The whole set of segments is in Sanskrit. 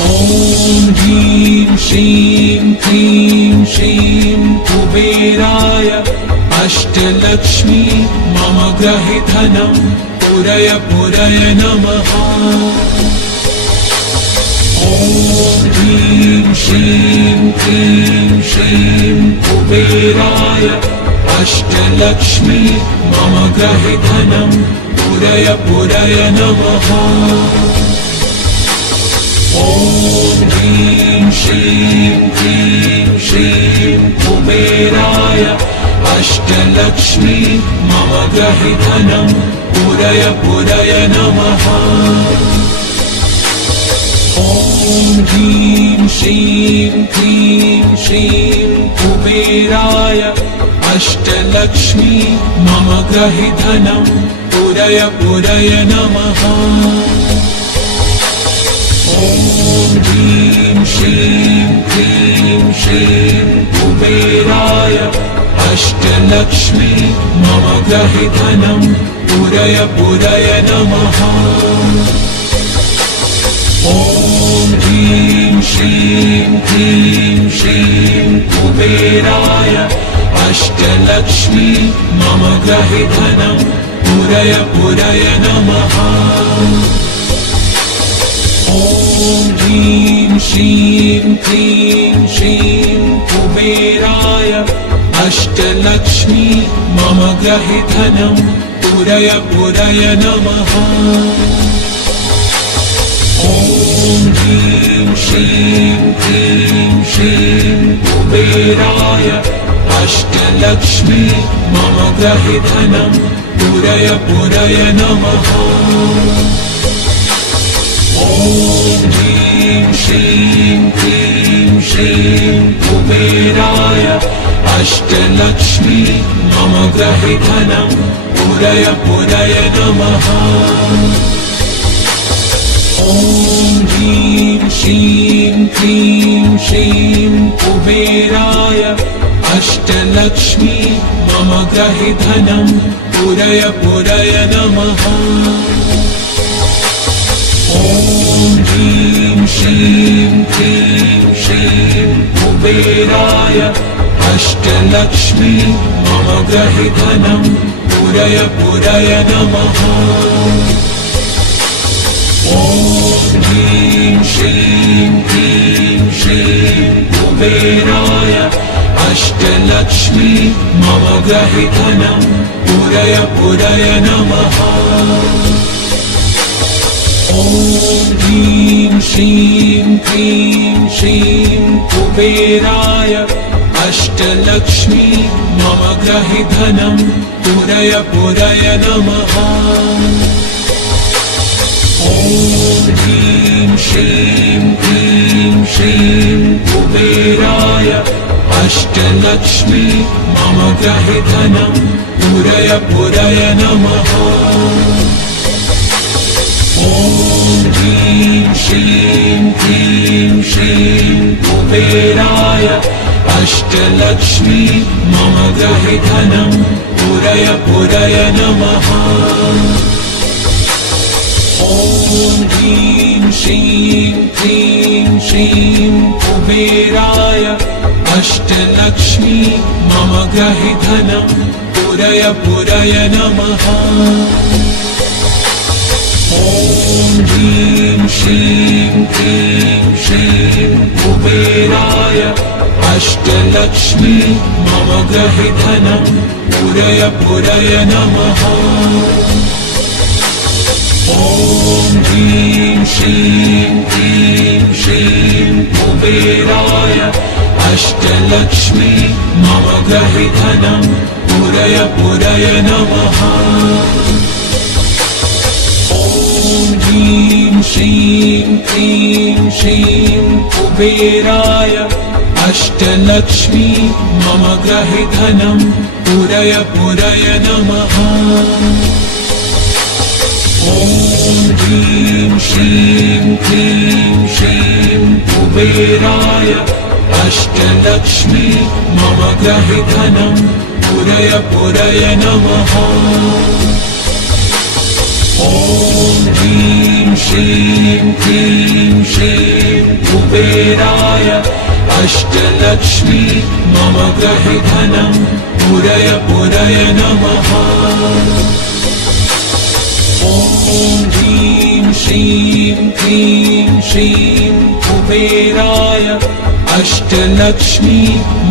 ॐ ह्रीं श्रीं क्लीं श्रीं कुबेराय अष्टलक्ष्मी मम गृहे धनं पुरय पुरय नमः। ॐ ह्रीं श्रीं क्लीं श्रीं कुबेराय अष्टलक्ष्मी मम गृहे धनं पुरय पुरय नमः। ॐ ह्रीं श्रीं क्लीं श्रीं कुबेराय अष्टलक्ष्मी मम गृहे धनं पुरय पुरय नमः। ॐ ह्रीं श्रीं क्लीं श्रीं कुबेराय अष्टलक्ष्मी मम गृहे धनं पुरय पुरय नमः। ॐ ह्रीं श्रीं क्लीं श्रीं कुबेराय अष्टलक्ष्मी मम गृहे धनं पुरय पुरय नमः। ॐ ह्रीं श्रीं क्लीं श्रीं कुबेराय अष्टलक्ष्मी मम गृहे धनं पुरय पुरय नमः। ॐ ह्रीं श्रीं क्लीं श्रीं कुबेराय अष्टलक्ष्मी मम गृहे धनं पुरय पुरय नमः। ॐ ह्रीं श्रीं क्लीं श्रीं कुबेराय अष्टलक्ष्मी मम गृहे धनं पुरय पुरय नमः। ॐ ह्रीं श्रीं क्लीं श्रीं कुबेराय अष्टलक्ष्मी मम गृहे धनं पुरय पुरय नमः। ॐ ह्रीं श्रीं क्लीं श्रीं कुबेराय अष्टलक्ष्मी मम गृहे धनं पुरय पुरय नमः। ॐ ह्रीं श्रीं क्लीं श्रीं कुबेराय अष्टलक्ष्मी मम गृहे धनं पुरय पुरय नमः। ॐ ह्रीं श्रीं क्लीं श्रीं कुबेराय अष्टलक्ष्मी मम गृहे धनं पुरय पुरय नमः। ॐ ह्रीं श्रीं क्लीं श्रीं कुबेराय अष्टलक्ष्मी मम गृहे धनं पुरय पुरय नमः। ॐ ह्रीं श्रीं क्लीं श्रीं कुबेराय अष्टलक्ष्मी मम गृहे धनं पुरय पुरय नमः। ॐ ह्रीं श्रीं क्लीं श्रीं कुबेराय अष्टलक्ष्मी मम गृहे धनं पुरय पुरय नमः। ॐ ह्रीं श्रीं क्लीं श्रीं कुबेराय अष्टलक्ष्मी मम गृहे धनं पुरय पुरय नमः। ॐ ह्रीं श्रीं क्लीं श्रीं कुबेराय अष्टलक्ष्मी मम गृहे धनं पुरय पुरय नमः। ॐ ह्रीं श्रीं क्लीं श्रीं कुबेराय अष्टलक्ष्मी मम गृहे धनं पुरय पुरय नमः। ॐ ह्रीं श्रीं क्लीं श्रीं कुबेराय अष्टलक्ष्मी मम गृहे धनं पुरय पुरय नमः। ॐ ह्रीं श्रीं क्लीं श्रीं कुबेराय अष्टलक्ष्मी मम गृहे धनं पुरय पुरय नमः। ॐ ह्रीं श्रीं क्लीं श्रीं कुबेराय अष्टलक्ष्मी मम गृहे धनं पुरय पुरय नमः। ॐ ह्रीं श्रीं क्लीं श्रीं कुबेराय अष्टलक्ष्मी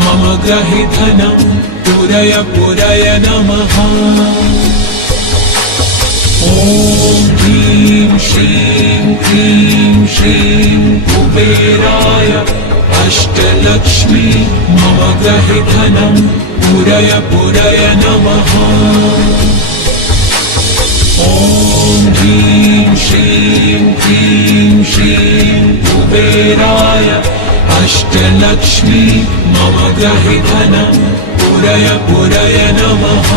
मम गृहे धनं पुरय पुरय नमः। ॐ ह्रीं श्रीं क्लीं श्रीं कुबेराय अष्टलक्ष्मी मम गृहे धनं पुरय पुरय नमः। ॐ ह्रीं श्रीं क्लीं श्रीं कुबेराय अष्टलक्ष्मी मम गृहे धनं पुरय पुरय नमः।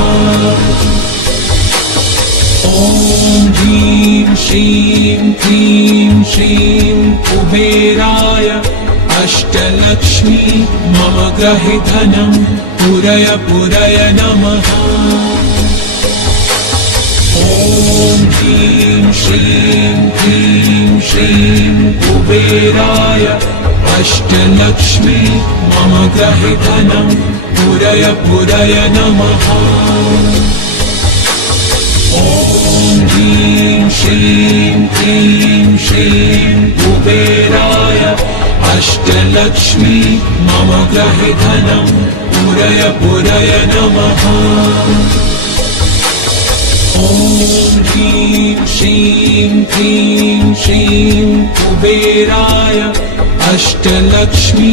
ॐ ह्रीं श्रीं क्लीं श्रीं कुबेराय अष्टलक्ष्मी मम गृहे धनं पुरय पुरय नमः। ॐ ह्रीं श्रीं क्लीं श्रीं कुबेराय अष्टलक्ष्मी मम गृहे धनं पुरय पुरय नमः। ॐ ह्रीं श्रीं क्लीं श्रीं कुबेराय अष्टलक्ष्मी मम गृहे धनं पुरय पुरय नमः। ॐ ह्रीं श्रीं क्लीं श्रीं कुबेराय अष्टलक्ष्मी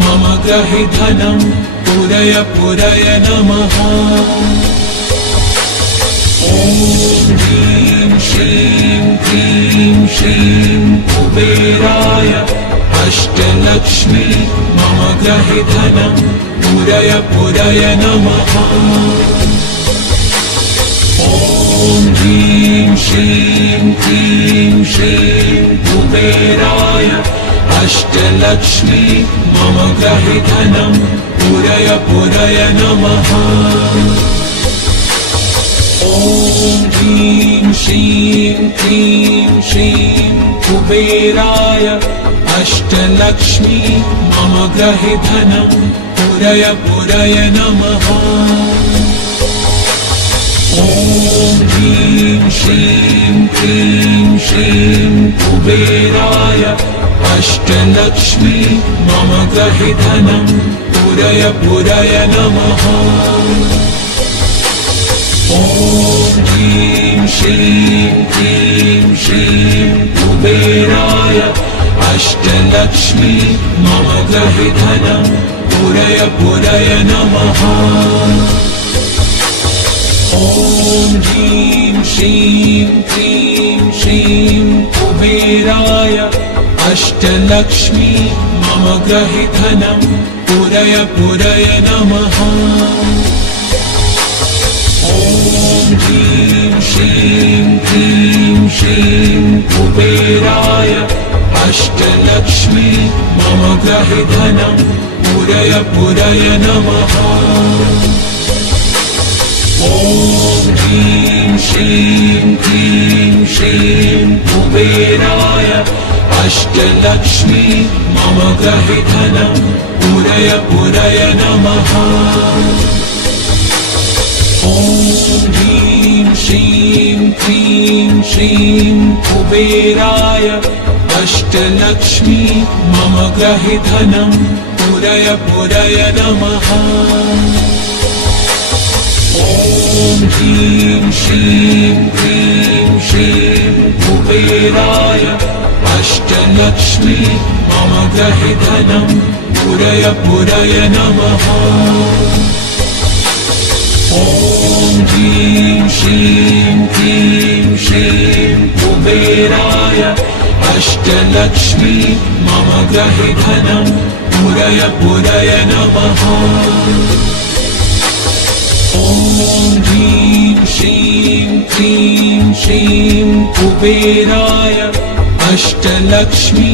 मम गृहे धनं पुरय पुरय नमः। ॐ ह्रीं श्रीं क्लीं श्रीं कुबेराय अष्टलक्ष्मी मम गृहे धनं पुरय पुरय नमः। ॐ ह्रीं श्रीं क्लीं श्रीं कुबेराय अष्टलक्ष्मी मम गृहे धनं पुरय पुरय नमः। ॐ ह्रीं श्रीं क्लीं श्रीं कुबेराय अष्टलक्ष्मी मम गृहे धनं पुरय पुरय नमः। ॐ ह्रीं श्रीं क्लीं श्रीं कुबेराय अष्टलक्ष्मी मम गृहे धनं पुरय पुरय नमः। ॐ ह्रीं श्रीं क्लीं श्रीं कुबेराय अष्टलक्ष्मी मम गृहे धनं पुरय पुरय नमः। ॐ ह्रीं श्रीं क्लीं श्रीं कुबेराय अष्टलक्ष्मी मम गृहे धनं पुरय पुरय नमः। ॐ ह्रीं श्रीं क्लीं श्रीं कुबेराय अष्टलक्ष्मी मम गृहे धनं पुरय पुरय नमः। ॐ ह्रीं श्रीं क्लीं श्रीं कुबेराय अष्टलक्ष्मी मम गृहे धनं पुरय पुरय नमः। ॐ ह्रीं श्रीं क्लीं श्रीं कुबेराय अष्टलक्ष्मी मम गृहे धनं पुरय पुरय नमः। ॐ ह्रीं श्रीं क्लीं श्रीं कुबेराय अष्टलक्ष्मी मम गृहे धनं पुरय पुरय नमः। ॐ ह्रीं श्रीं क्लीं श्रीं कुबेराय अष्टलक्ष्मी मम गृहे धनं पुरय पुरय नमः। ॐ ह्रीं श्रीं क्लीं श्रीं कुबेराय अष्टलक्ष्मी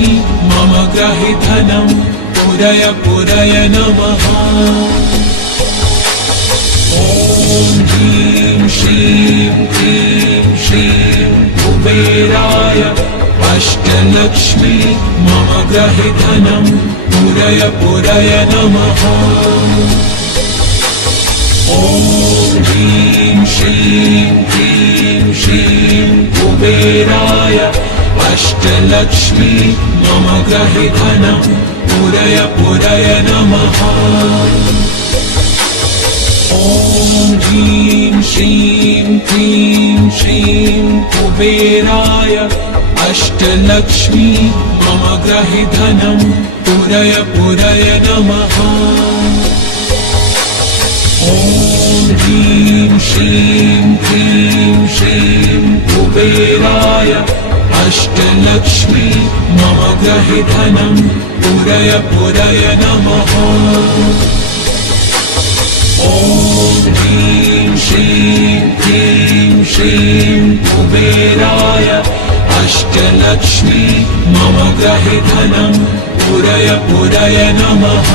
मम गृहे धनं पुरय पुरय नमः। ॐ ह्रीं श्रीं क्लीं श्रीं कुबेराय अष्टलक्ष्मी मम गृहे धनं पूरय पूरय नमः। ॐ ह्रीं श्रीं क्लीं श्रीं कुबेराय अष्टलक्ष्मी मम गृहे धनं पूरय पूरय नमः। ॐ ह्रीं श्रीं क्लीं श्रीं कुबेराय अष्टलक्ष्मी मम गृहे धनं पूरय पूरय नमः। ॐ ह्रीं श्रीं क्लीं श्रीं कुबेराय अष्टलक्ष्मी मम गृहे धनं पूरय पूरय नमः। ॐ ह्रीं श्रीं क्लीं श्रीं कुबेराय अष्टलक्ष्मी मम गृहे धनं पूरय पूरय नमः।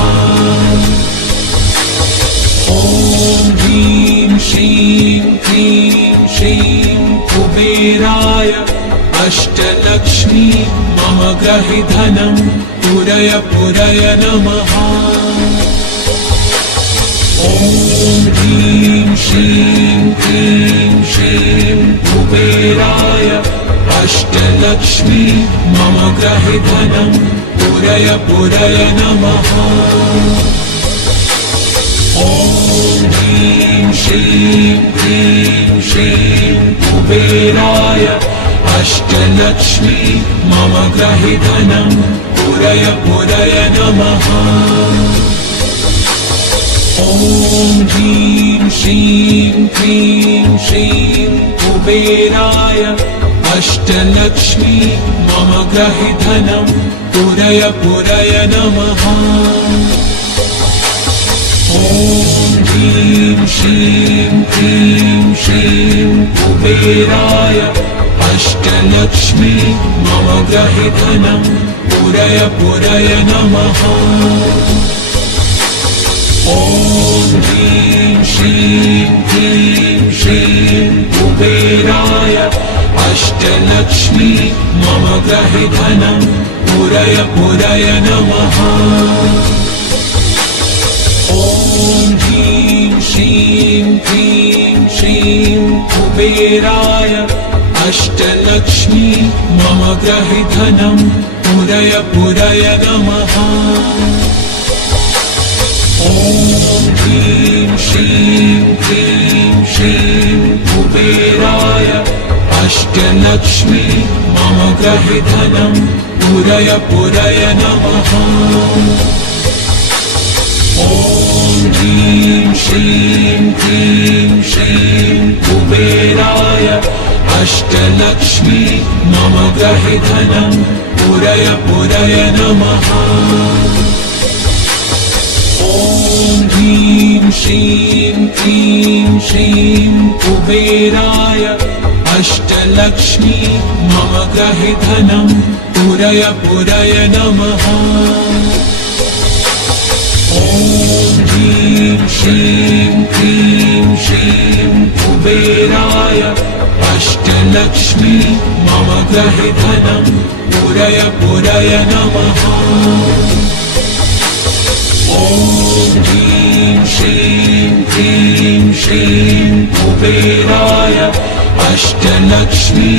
ॐ ह्रीं श्रीं क्लीं श्रीं कुबेराय अष्टलक्ष्मी मम गृहे धनं पूरय पूरय नमः। ॐ ह्रीं श्रीं क्लीं श्रीं कुबेराय अष्टलक्ष्मी मम गृहे धनं पूरय पूरय नमः। ॐ ह्रीं श्रीं क्लीं श्रीं कुबेराय अष्टलक्ष्मी मम गृहे धनं पूरय पूरय नमः। ॐ ह्रीं श्रीं क्लीं श्रीं कुबेराय अष्टलक्ष्मी मम गृहे धनं पूरय पूरय नमः। ॐ ह्रीं श्रीं क्लीं श्रीं कुबेराय अष्टलक्ष्मी मम गृहे धनं पूरय पूरय नमः। ॐ ह्रीं श्रीं क्लीं श्रीं कुबेराय अष्टलक्ष्मी मम गृहे धनं पूरय पूरय नमः। ॐ ह्रीं श्रीं क्लीं श्रीं कुबेराय अष्टलक्ष्मी मम गृहे धनं पूरय पूरय नमः। ॐ ह्रीं श्रीं क्लीं श्रीं कुबेराय अष्टलक्ष्मी मम गृहे धनं पूरय पूरय नमः। ॐ ह्रीं श्रीं क्लीं श्रीं कुबेराय अष्टलक्ष्मी मम गृहे धनं पूरय पूरय नमः। ॐ ह्रीं श्रीं क्लीं श्रीं कुबेराय अष्टलक्ष्मी मम गृहे धनं पूरय पूरय नमः। ॐ ह्रीं श्रीं क्लीं श्रीं कुबेराय अष्टलक्ष्मी मम गृहे धनं पूरय पूरय नमः। ॐ ह्रीं श्रीं क्लीं श्रीं कुबेराय अष्टलक्ष्मी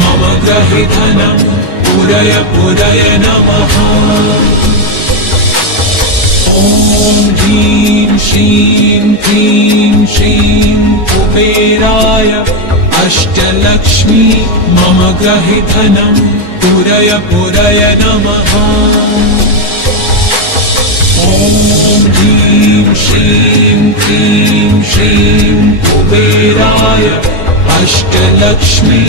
मम गृहे धनं पूरय पूरय नमः। ॐ ह्रीं श्रीं क्लीं श्रीं कुबेराय अष्टलक्ष्मी मम गृहे धनं पूरय पूरय नमः। ॐ ह्रीं श्रीं क्लीं श्रीं कुबेराय अष्टलक्ष्मी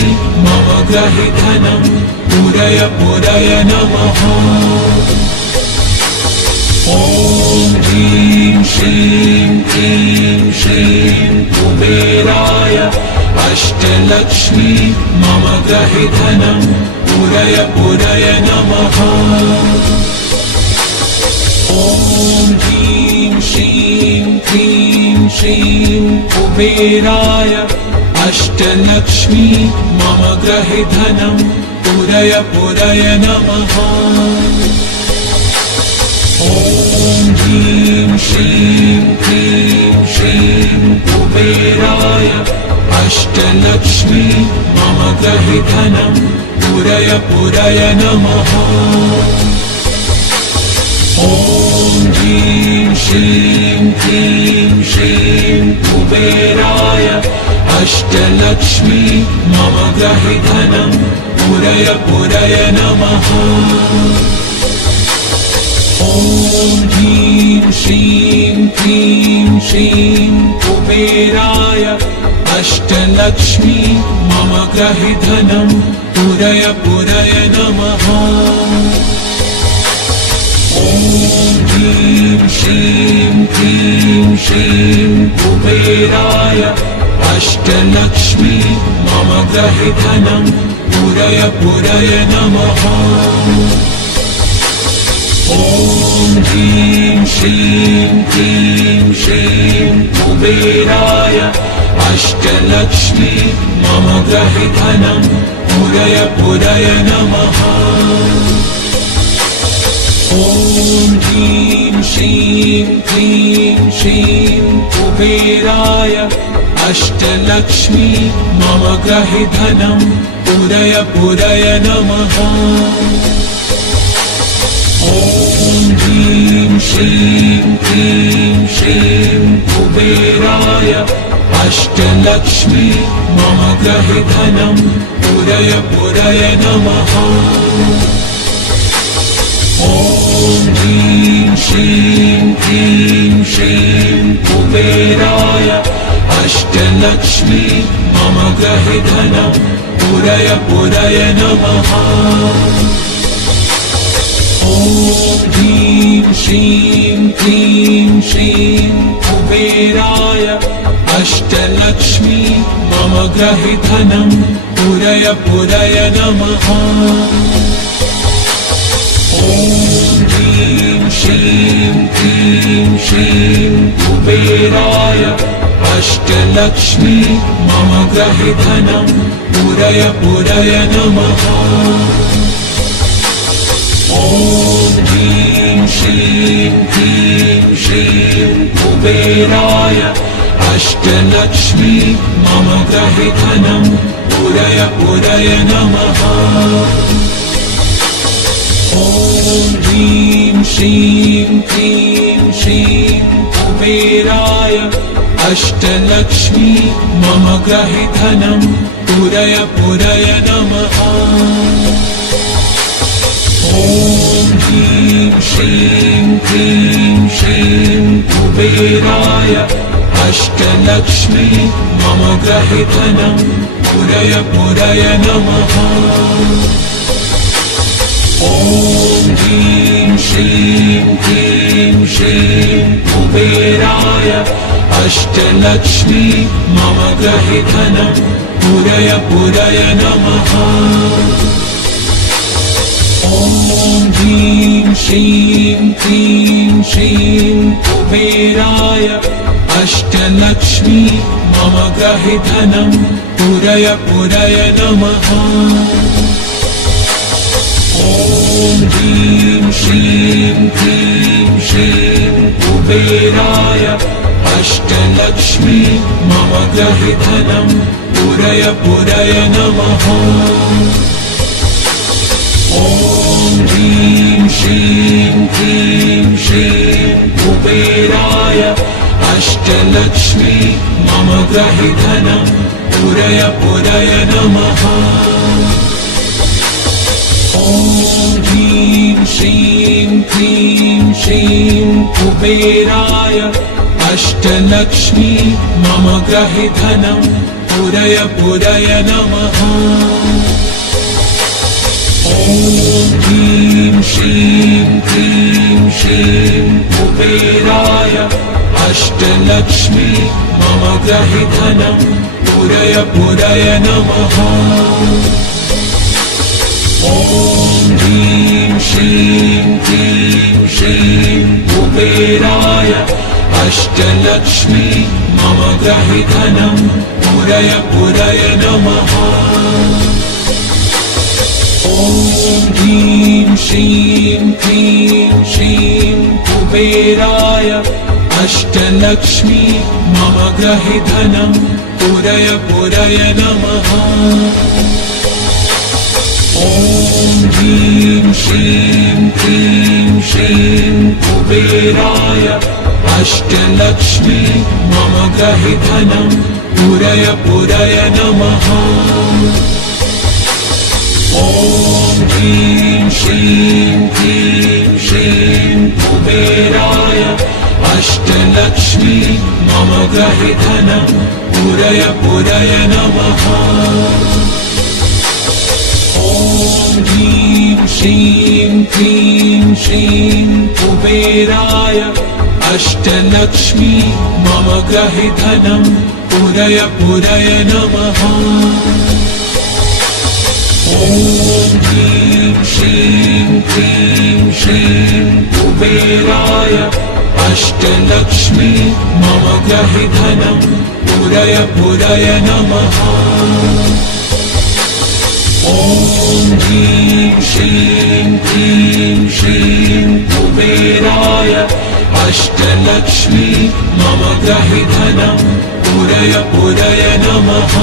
मम गृहे धनं पूरय पूरय नमः। ॐ ह्रीं श्रीं क्लीं श्रीं कुबेराय अष्टलक्ष्मी मम गृहे धनं पूरय पूरय नमः। ॐ ह्रीं श्रीं क्लीं श्रीं कुबेराय अष्टलक्ष्मी मम गृहे धनं पूरय पुरय पुरय नमः। ॐ ह्रीं श्रीं क्लीं श्रीं कुबेराय अष्टलक्ष्मी मम ग्रहिधनं पुरय पुरय नमः। ॐ ह्रीं श्रीं क्लीं श्रीं कुबेराय अष्टलक्ष्मी मम ग्रहिधनं पुरय पुरय नमः। ॐ ह्रीं श्रीं क्लीं श्रीं कुबेराय अष्टलक्ष्मी मम ग्रहिधनं पुरय पुरय नमः। ॐ ह्रीं श्रीं क्लीं श्रीं कुबेराय अष्टलक्ष्मी मम ग्रहिधनं पुरय पुरय नमः। ॐ ह्रीं श्रीं क्लीं श्रीं कुबेराय अष्टलक्ष्मी मम ग्रहिधनं पुरय पुरय नमः। ॐ ह्रीं श्रीं क्लीं श्रीं कुबेराय अष्टलक्ष्मी मम ग्रहिधनं पुरय पुरय नमः। ॐ ह्रीं श्रीं क्लीं श्रीं कुबेराय अष्टलक्ष्मी मम ग्रहिधनं पुरय पुरय नमः। ॐ ह्रीं श्रीं क्लीं श्रीं कुबेराय अष्टलक्ष्मी मम ग्रहिधनं पुरय पुरय नमः। ॐ ह्रीं श्रीं क्लीं श्रीं कुबेराय अष्टलक्ष्मी मम ग्रहिधनं पुरय पुरय नमः। ॐ ह्रीं श्रीं क्लीं श्रीं कुबेराय अष्टलक्ष्मी मम ग्रहिधनं पुरय पुरय नमः। ॐ ह्रीं श्रीं क्लीं श्रीं कुबेराय अष्टलक्ष्मी मम ग्रहिधनं पुरय पुरय नमः। ॐ ह्रीं श्रीं क्लीं श्रीं कुबेराय अष्टलक्ष्मी मम ग्रहिधनं पुरय पुरय नमः। ॐ ह्रीं श्रीं क्लीं श्रीं कुबेराय अष्टलक्ष्मी मम ग्रहिधनं पुरय पुरय नमः। ॐ ह्रीं श्रीं क्लीं श्रीं कुबेराय अष्टलक्ष्मी मम ग्रहिधनं पुरय पुरय नमः। ॐ ह्रीं श्रीं क्लीं श्रीं कुबेराय अष्टलक्ष्मी मम ग्रहिधनं पुरय पुरय नमः। ॐ ह्रीं श्रीं क्लीं श्रीं कुबेराय अष्टलक्ष्मी मम ग्रहिधनं पुरय पुरय नमः। ॐ ह्रीं श्रीं क्लीं श्रीं कुबेराय अष्टलक्ष्मी मम ग्रहिधनं पुरय पुरय नमः। ॐ ह्रीं श्रीं क्लीं श्रीं कुबेराय अष्टलक्ष्मी मम ग्रहिधनं पुरय पुरय नमः। ॐ ह्रीं श्रीं क्लीं श्रीं कुबेराय अष्टलक्ष्मी मम ग्रहिधनं पुरय पुरय नमः। ॐ ह्रीं श्रीं क्लीं श्रीं कुबेराय अष्टलक्ष्मी मम ग्रहिधनं पुरय पुरय नमः। ॐ ह्रीं श्रीं क्लीं श्रीं कुबेराय अष्टलक्ष्मी मम गृहे धनं पुरय पुरय नमः। ॐ ह्रीं श्रीं क्लीं श्रीं कुबेराय अष्टलक्ष्मी मम गृहे धनं पुरय पुरय नमः। ॐ ह्रीं श्रीं क्लीं श्रीं कुबेराय अष्टलक्ष्मी मम गृहे धनं पुरय पुरय नमः। ॐ ह्रीं श्रीं क्लीं श्रीं कुबेराय अष्टलक्ष्मी मम गृहे धनं पुरय पुरय नमः। ॐ ह्रीं श्रीं क्लीं श्रीं कुबेराय अष्टलक्ष्मी मम गृहे धनं पुरय पुरय नमः। ॐ ह्रीं श्रीं क्लीं श्रीं कुबेराय अष्टलक्ष्मी मम गृहे धनं पुरय पुरय नमः।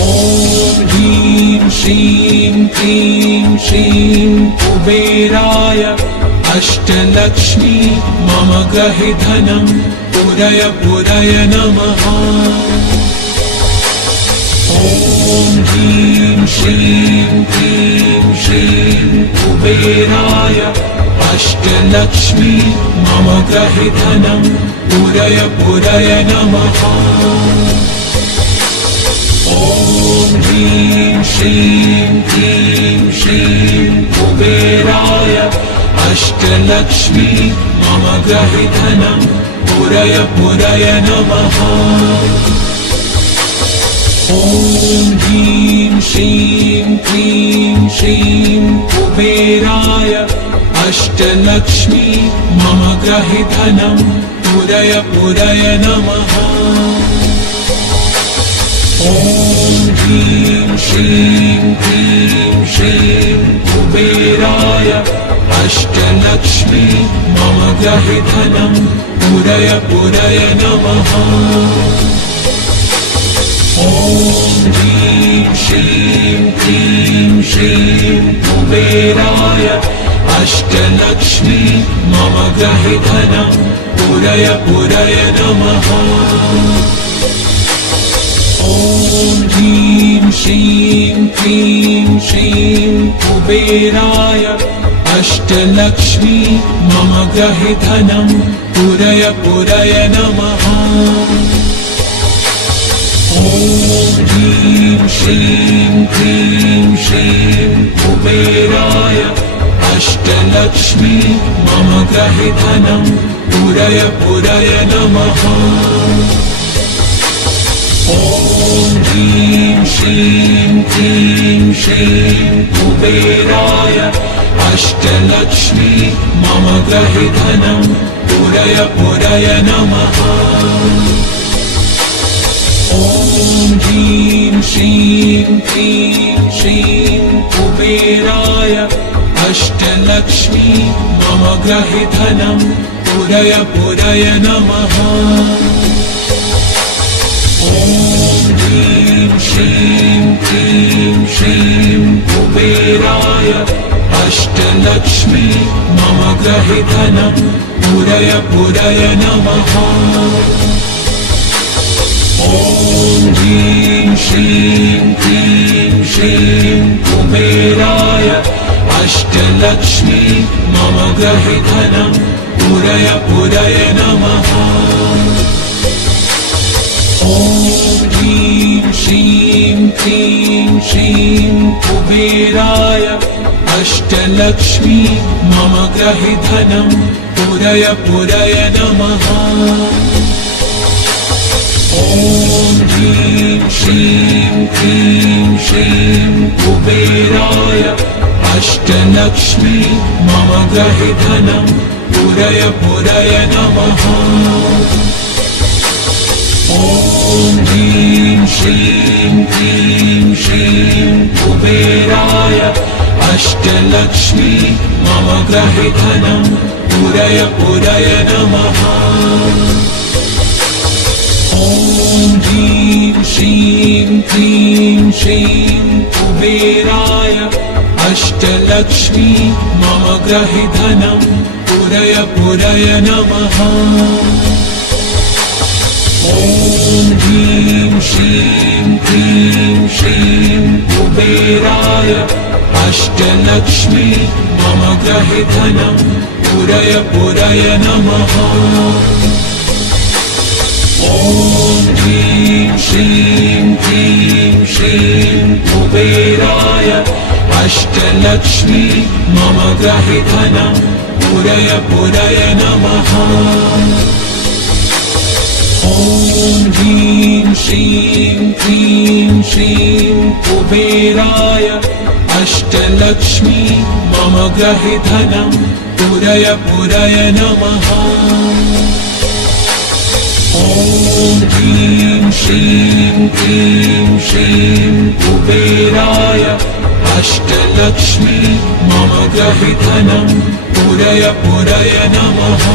ॐ ह्रीं श्रीं क्लीं श्रीं कुबेराय अष्टलक्ष्मी मम गृहे धनं पुरय पुरय नमः। ॐ ह्रीं श्रीं क्लीं श्रीं कुबेराय अष्टलक्ष्मी मम गृहे धनं पुरय पुरय नमः। ॐ ह्रीं श्रीं क्लीं श्रीं कुबेराय अष्टलक्ष्मी मम गृहे धनं पुरय पुरय नमः। ॐ ह्रीं श्रीं क्लीं श्रीं कुबेराय अष्टलक्ष्मी मम गृहे धनं पुरय पुरय नमः। ॐ ह्रीं श्रीं क्लीं श्रीं कुबेराय अष्टलक्ष्मी मम गृहे धनं पुरय पुरय नमः। ॐ ह्रीं श्रीं क्लीं श्रीं कुबेराय अष्टलक्ष्मी मम गृहे धनं पुरय पुरय नमः। ॐ ह्रीं श्रीं क्लीं श्रीं कुबेराय अष्टलक्ष्मी मम गृहे धनं पुरय पुरय नमः। ॐ ह्रीं श्रीं क्लीं श्रीं कुबेराय अष्टलक्ष्मी मम गृहे धनं पुरय पुरय नमः। ॐ ह्रीं श्रीं क्लीं श्रीं कुबेराय अष्टलक्ष्मी मम गृहे धनं पुरय पुरय नमः। ॐ ह्रीं श्रीं क्लीं श्रीं कुबेराय अष्टलक्ष्मी मम गृहे धनं पुरय पुरय नमः। ॐ ह्रीं श्रीं क्लीं श्रीं कुबेराय अष्टलक्ष्मी मम गृहे धनं पुरय पुरय नमः। ॐ ह्रीं श्रीं क्लीं श्रीं कुबेराय अष्टलक्ष्मी मम गृहे धनं पुरय पुरय नमः। ॐ ह्रीं श्रीं क्लीं श्रीं कुबेराय अष्टलक्ष्मी मम गृहे धनं पुरय पुरय नमः। ॐ ह्रीं श्रीं क्लीं श्रीं कुबेराय अष्टलक्ष्मी मम गृहे धनं पुरय पुरय नमः। ॐ ह्रीं श्रीं क्लीं श्रीं कुबेराय अष्टलक्ष्मी मम गृहे धनं पूरय पूरय नमः। ॐ ह्रीं श्रीं क्लीं श्रीं कुबेराय अष्टलक्ष्मी मम गृहे धनं पूरय पूरय नमः। ॐ ह्रीं श्रीं क्लीं श्रीं कुबेराय अष्टलक्ष्मी मम गृहे धनं पूरय पूरय नमः। ॐ ह्रीं श्रीं क्लीं श्रीं कुबेराय अष्टलक्ष्मी मम गृहे धनं पूरय पूरय नमः। ॐ ह्रीं श्रीं क्लीं श्रीं कुबेराय अष्टलक्ष्मी मम गृहे धनं पूरय पूरय नमः। ॐ ह्रीं श्रीं क्लीं श्रीं कुबेराय अष्टलक्ष्मी मम गृहे धनं पूरय पूरय नमः।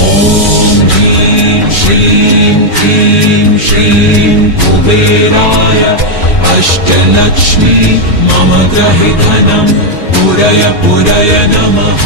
ॐ ह्रीं श्रीं क्लीं श्रीं कुबेराय अष्टलक्ष्मी मम गृहे धनं पूरय पूरय नमः।